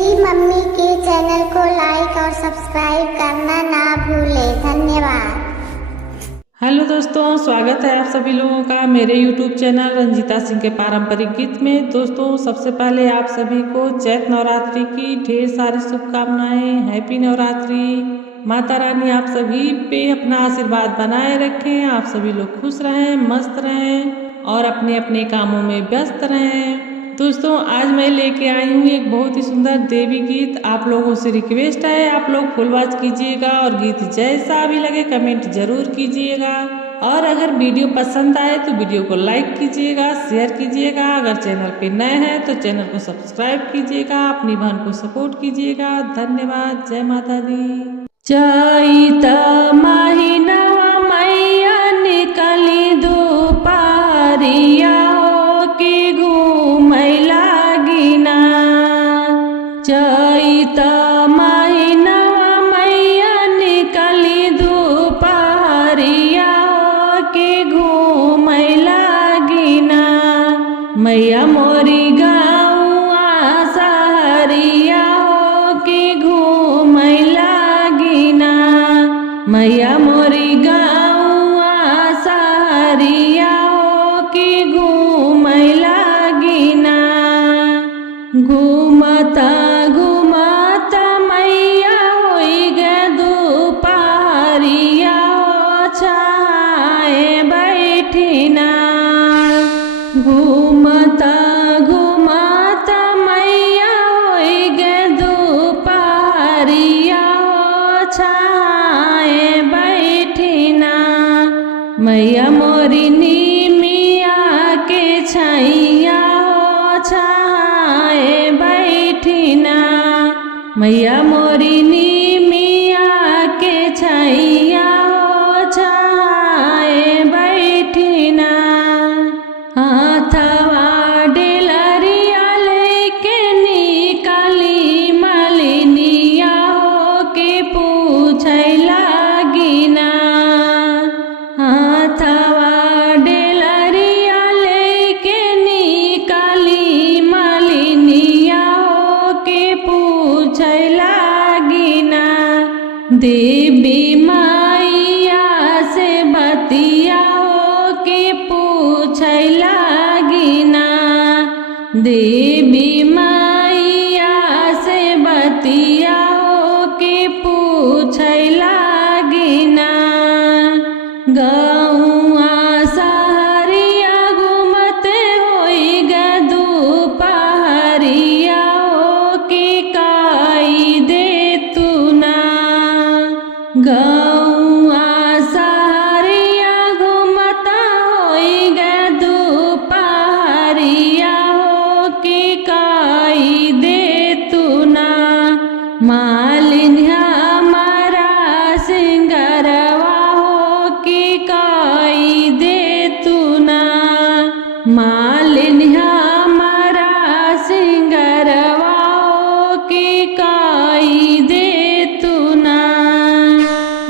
मेरी मम्मी के चैनल को लाइक और सब्सक्राइब करना ना भूलें। धन्यवाद। हेलो दोस्तों, स्वागत है आप सभी लोगों का मेरे YouTube चैनल रंजीता सिंह के पारंपरिक गीत में। दोस्तों, सबसे पहले आप सभी को चैत नवरात्रि की ढेर सारी शुभकामनाएं। हैप्पी नवरात्रि। माता रानी आप सभी पे अपना आशीर्वाद बनाए रखें। आप सभी लोग खुश रहें, मस्त रहें और अपने अपने कामों में व्यस्त रहें। दोस्तों, आज मैं लेके आई हूँ एक बहुत ही सुंदर देवी गीत। आप लोगों से रिक्वेस्ट है, आप लोग फुल वॉच कीजिएगा और गीत जैसा भी लगे कमेंट जरूर कीजिएगा। और अगर वीडियो पसंद आए तो वीडियो को लाइक कीजिएगा, शेयर कीजिएगा। अगर चैनल पे नए हैं तो चैनल को सब्सक्राइब कीजिएगा, अपनी बहन को सपोर्ट कीजिएगा। धन्यवाद। जय माता दी। चैत महीनवा मैया निकली दुपहरिया के घूमै लागिना। चैत महीनवा मैया निकली दुपहरिया के घूमै लागिना। मैया मोरी गाँवा सहरिया के घूमै लागिना। मैया मोरी गाँवा सहरिया के घूमै लागिना। घूमता घूमता मैया होई गे दुपहरिया छाए बैठिना। घूमता घूमता मैया होई गे दुपहरिया छाए बैठिना। मैया मोरी नीमिया के छैया छाए बैठिना। मैया मोरी नीमिया के छैया छाए बैठिना। हाथवा डेलरिया लेके निकाली मलिनिया के पूछै लागिना। हाथवा डेलरिया लेके निकाली मलिनिया के पूछै लागिना। देवी मैया से बतिया के पूछै लागिना। देवी मैया से बतिया के पूछै लागिना। गौआ सहरिया घूमते होई गे दुपहरिया के काई दे तू ना। गौआ सहरिया घूमता होई गे दुपहरिया के काई दे तू ना। मालिन हमारा सिंगरवा के काई दे तू ना। मालिन हमारा सिंगरवा के काई दे तू ना।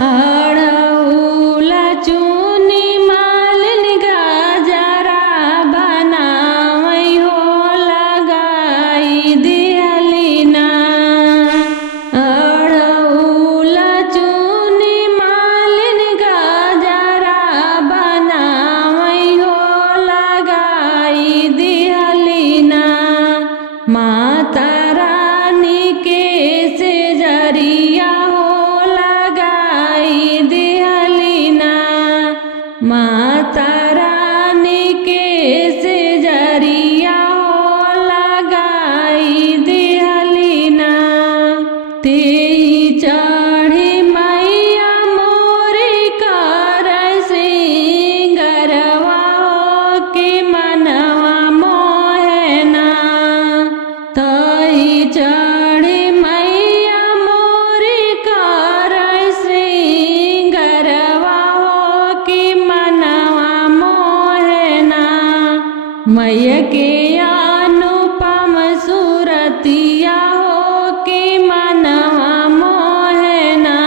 अड़ौला चूनी मालिन गजरा बनावै हो लगाई दिहलिना। अड़ौला चूनी मालिन गजरा बनावै हो लगाई दिहलिना। माता रानी के सेजरिया हो लगाई दिहलिना। माता रानी के सेजरिया हो लगाई दिहलिना। तेई चढ़ी मैया मोरी कर सिंगरवा के मनवा मोहना। तई चढ़ी मैया मोरी कर सिंगरवा के मनवा मोहना। मैया के अनुपम सूरतिया हो के मनवा मोहना।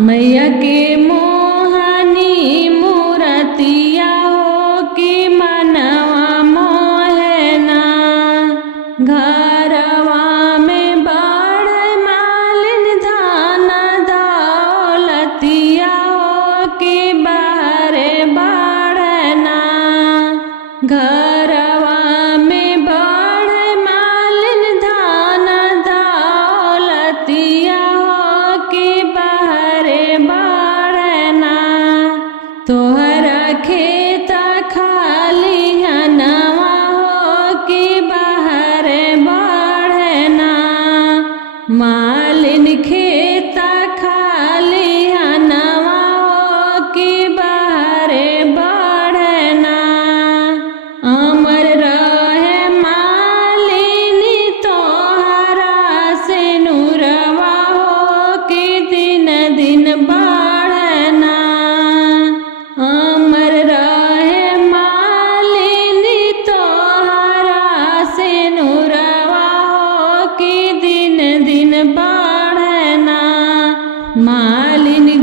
मैया के मोहनी मूरतिया हो के मनवा मोहना। घरवा में दिन बढ़ना, मालिन